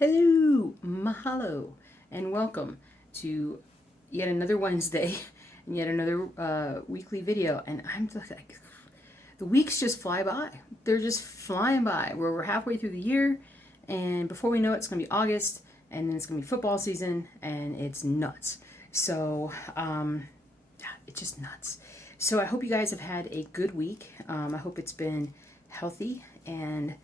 Hello, mahalo, and welcome to yet another Wednesday and yet another weekly video. And I'm just like, the weeks just fly by. They're just flying by. We're halfway through the year, and before we know it, it's going to be August, and then it's going to be football season, and it's nuts. So, it's just nuts. So I hope you guys have had a good week. I hope it's been healthy and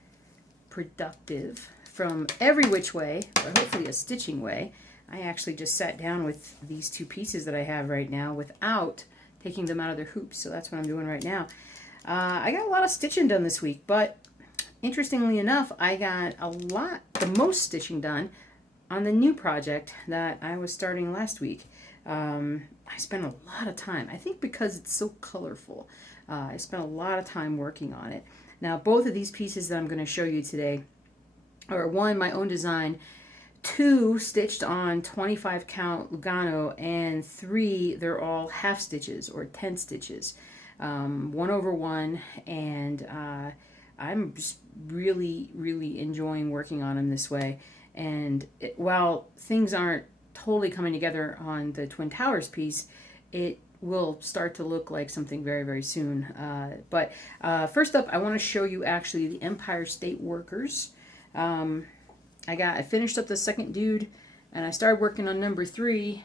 productive from every which way, but hopefully a stitching way. I actually just sat down with these two pieces that I have right now without taking them out of their hoops, so that's what I'm doing right now. I got a lot of stitching done this week, but interestingly enough, I got the most stitching done on the new project that I was starting last week. I spent a lot of time, I think because it's so colorful, I spent a lot of time working on it. Now, both of these pieces that I'm going to show you today are one, my own design, two, stitched on 25 count Lugano, and three, they're all half stitches or 10 stitches, 1/1, and I'm just really enjoying working on them this way. And while things aren't totally coming together on the Twin Towers piece, it will start to look like something very soon. But first up, I want to show you actually the Empire State Workers. I finished up the second dude, and I started working on number 3,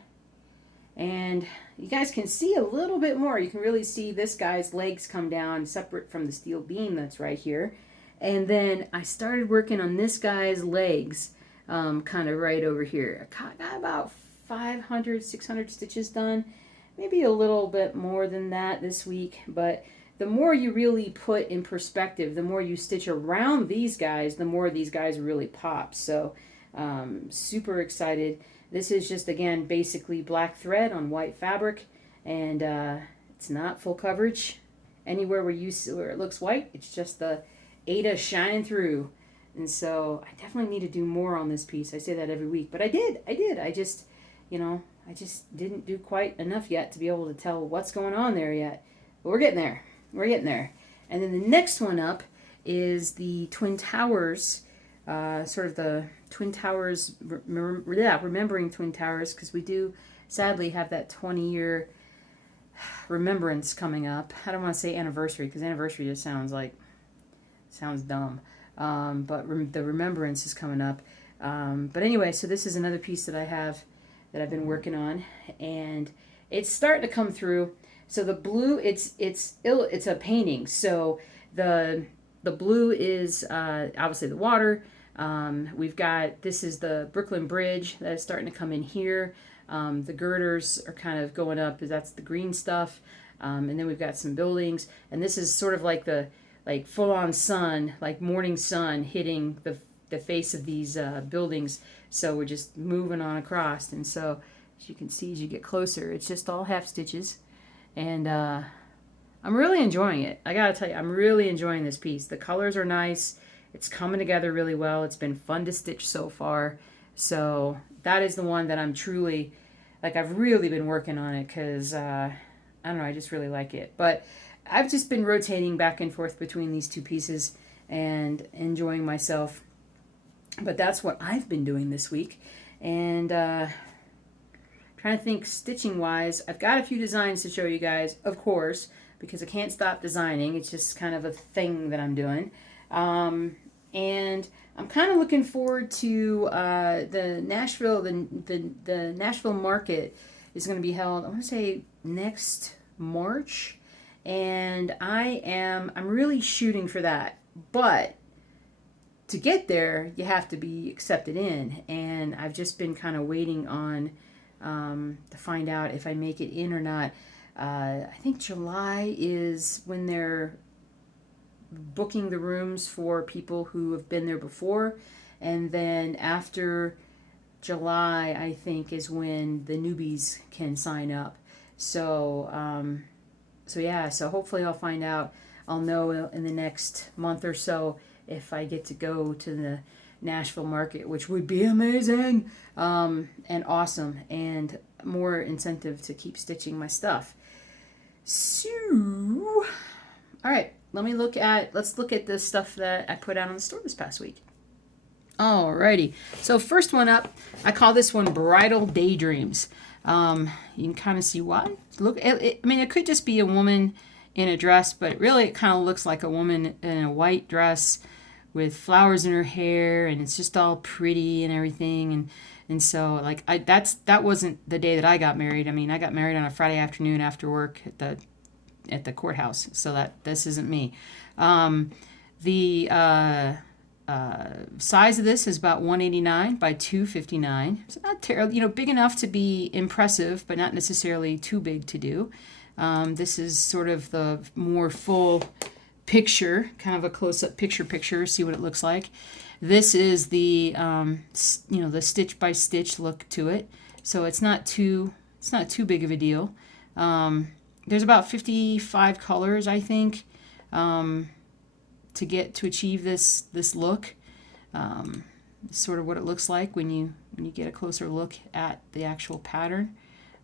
and you guys can see a little bit more. You can really see this guy's legs come down separate from the steel beam that's right here. And then I started working on this guy's legs, kind of right over here. I got about 500, 600 stitches done, maybe a little bit more than that this week, but the more you really put in perspective, the more you stitch around these guys, the more these guys really pop. So super excited. This is just, again, basically black thread on white fabric, and it's not full coverage. Anywhere where it looks white, it's just the Ada shining through. And so I definitely need to do more on this piece. I say that every week, but I did. I just, I just didn't do quite enough yet to be able to tell what's going on there yet. But we're getting there. We're getting there. And then the next one up is the Twin Towers, sort of the Twin Towers, remembering Twin Towers, because we do sadly have that 20-year remembrance coming up. I don't want to say anniversary, because anniversary just sounds dumb. But the remembrance is coming up. But anyway, so this is another piece that I have that I've been working on, and it's starting to come through. So the blue, it's a painting. So the blue is obviously the water. This is the Brooklyn Bridge that is starting to come in here. The girders are kind of going up, that's the green stuff. And then we've got some buildings, and this is sort of like the full-on sun, like morning sun hitting the face of these buildings. So we're just moving on across, and so as you can see, as you get closer, it's just all half stitches. And I'm really enjoying it. I gotta tell you, I'm really enjoying this piece. The colors are nice. It's coming together really well. It's been fun to stitch so far. So that is the one that I'm truly, I've really been working on it, because, I don't know, I just really like it. But I've just been rotating back and forth between these two pieces and enjoying myself. But that's what I've been doing this week. And trying to think stitching wise, I've got a few designs to show you guys, of course, because I can't stop designing. It's just kind of a thing that I'm doing. And I'm kind of looking forward to the Nashville market is going to be held, I want to say next March, and I'm really shooting for that. But to get there, you have to be accepted in, and I've just been kind of waiting on to find out if I make it in or not. I think July is when they're booking the rooms for people who have been there before, and then after July, I think, is when the newbies can sign up. So so hopefully I'll find out. I'll know in the next month or so if I get to go to the Nashville market, which would be amazing, and awesome, and more incentive to keep stitching my stuff. So, all right, let's look at the stuff that I put out on the store this past week. Alrighty, so first one up, I call this one Bridal Daydreams. You can kind of see why. Look, I mean, it could just be a woman in a dress, but really it kind of looks like a woman in a white dress with flowers in her hair, and it's just all pretty and everything. And so like that wasn't the day that I got married. I mean, I got married on a Friday afternoon after work at the courthouse, so that this isn't me. The size of this is about 189 by 259. It's not terrible, big enough to be impressive, but not necessarily too big to do. This is sort of the more full picture, kind of a close-up picture, see what it looks like. This is the, the stitch by stitch look to it. So it's not too big of a deal. There's about 55 colors, I think, to achieve this look. Sort of what it looks like when you get a closer look at the actual pattern.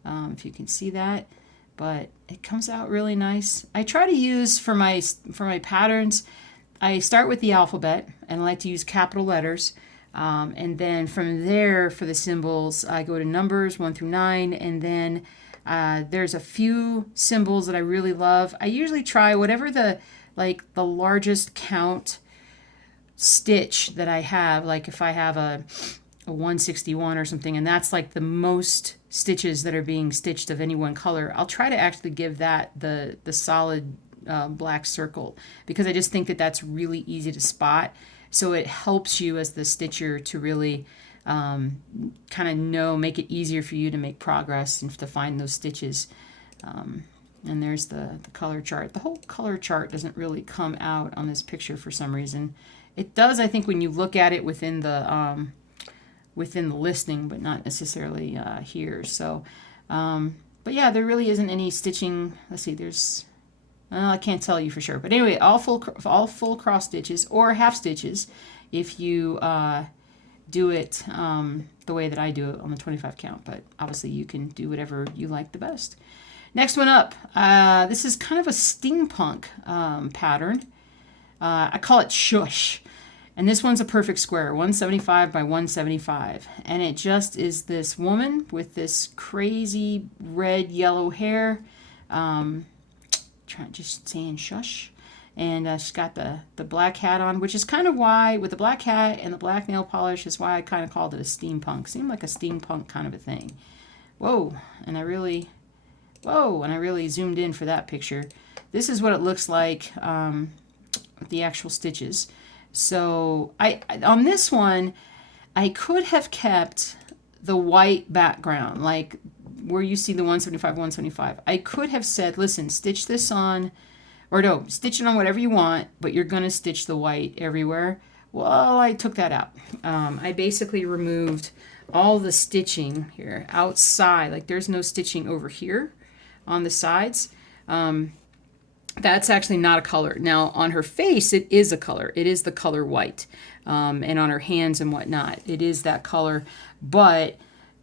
If you can see that, but it comes out really nice. I try to use for my patterns, I start with the alphabet and I like to use capital letters. And then from there for the symbols, I go to numbers 1 through 9, and then there's a few symbols that I really love. I usually try whatever the largest count stitch that I have, like if I have a 161 or something, and that's like the most stitches that are being stitched of any one color, I'll try to actually give that the solid black circle, because I just think that that's really easy to spot. So it helps you as the stitcher to really kind of make it easier for you to make progress and to find those stitches. And there's the color chart. The whole color chart doesn't really come out on this picture for some reason. It does, I think, when you look at it within the listing, but not necessarily here. So, but yeah, there really isn't any stitching. Let's see, there's, I can't tell you for sure. But anyway, all full cross stitches or half stitches if you do it the way that I do it on the 25 count. But obviously you can do whatever you like the best. Next one up, this is kind of a steampunk pattern. I call it Shush. And this one's a perfect square, 175 by 175. And it just is this woman with this crazy red, yellow hair. Just saying shush. And she's got the black hat on, which is kind of why, with the black hat and the black nail polish, is why I kind of called it a steampunk. Seemed like a steampunk kind of a thing. Whoa, and I really zoomed in for that picture. This is what it looks like with the actual stitches. So I on this one, I could have kept the white background, like where you see the 175, 175. I could have said, listen, stitch this on, or no, stitch it on whatever you want, but you're going to stitch the white everywhere. Well, I took that out. I basically removed all the stitching here outside. Like there's no stitching over here on the sides. That's actually not a color. Now on her face, it is a color. It is the color white. And on her hands and whatnot, it is that color. But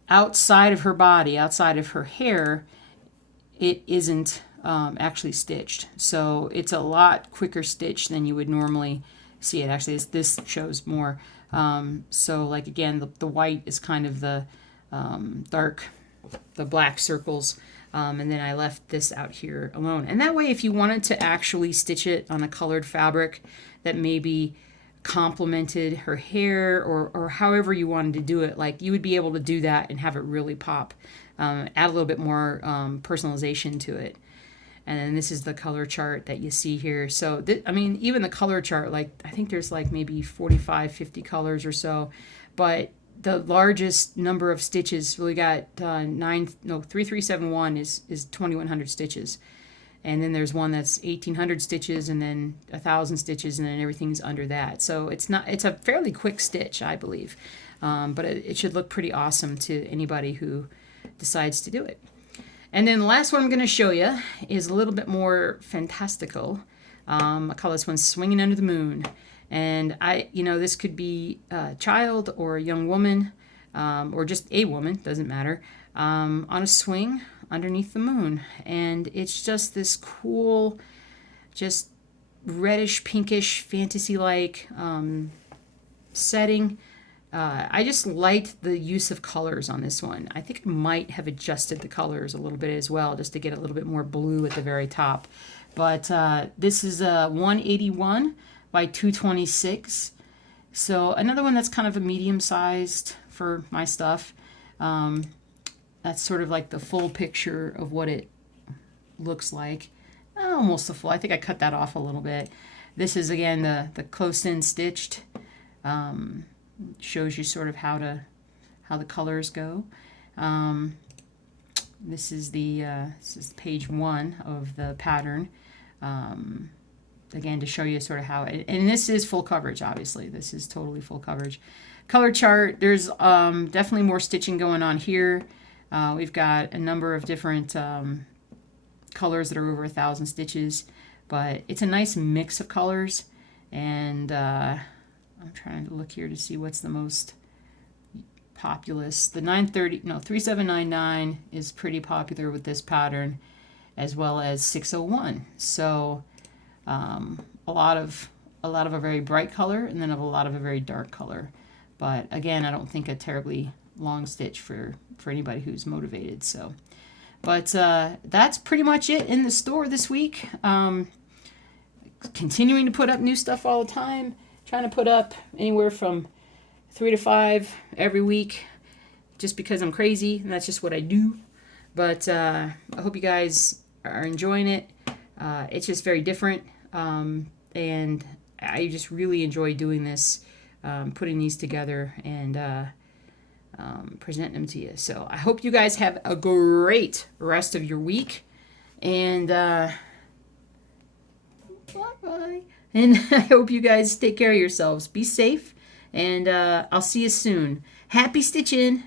outside of her body, outside of her hair, it isn't actually stitched. So it's a lot quicker stitch than you would normally see it. Actually, this shows more. So like again, the white is kind of the the black circles. And then I left this out here alone. And that way, if you wanted to actually stitch it on a colored fabric that maybe complemented her hair or however you wanted to do it, like you would be able to do that and have it really pop. Add a little bit more personalization to it. And then this is the color chart that you see here. So, I mean, even the color chart, like I think there's like maybe 45, 50 colors or so. But the largest number of stitches, we got 3371 is 2100 stitches. And then there's one that's 1800 stitches, and then 1000 stitches, and then everything's under that. So it's a fairly quick stitch, I believe. But it should look pretty awesome to anybody who decides to do it. And then the last one I'm going to show you is a little bit more fantastical. I call this one Swinging Under the Moon. And this could be a child or a young woman, or just a woman, doesn't matter, on a swing underneath the moon. And it's just this cool, just reddish, pinkish, fantasy-like setting. I just liked the use of colors on this one. I think I might have adjusted the colors a little bit as well, just to get a little bit more blue at the very top. But this is a 181 by 226. So another one that's kind of a medium sized for my stuff. That's sort of like the full picture of what it looks like. Almost the full. I think I cut that off a little bit. This is again the close in stitched. Shows you sort of how the colors go. This is page 1 of the pattern. Again, to show you sort of how it, and this is full coverage, obviously. This is totally full coverage. Color chart, there's definitely more stitching going on here. We've got a number of different colors that are over 1,000 stitches, but it's a nice mix of colors. And I'm trying to look here to see what's the most populous. The 3799 is pretty popular with this pattern, as well as 601. So a lot of a very bright color, and then a lot of a very dark color. But again, I don't think a terribly long stitch for anybody who's motivated. So, but that's pretty much it in the store this week. Continuing to put up new stuff all the time. Trying to put up anywhere from 3 to 5 every week, just because I'm crazy and that's just what I do. But I hope you guys are enjoying it. It's just very different, and I just really enjoy doing this, putting these together and presenting them to you. So I hope you guys have a great rest of your week, and bye. And I hope you guys take care of yourselves. Be safe, and I'll see you soon. Happy stitching!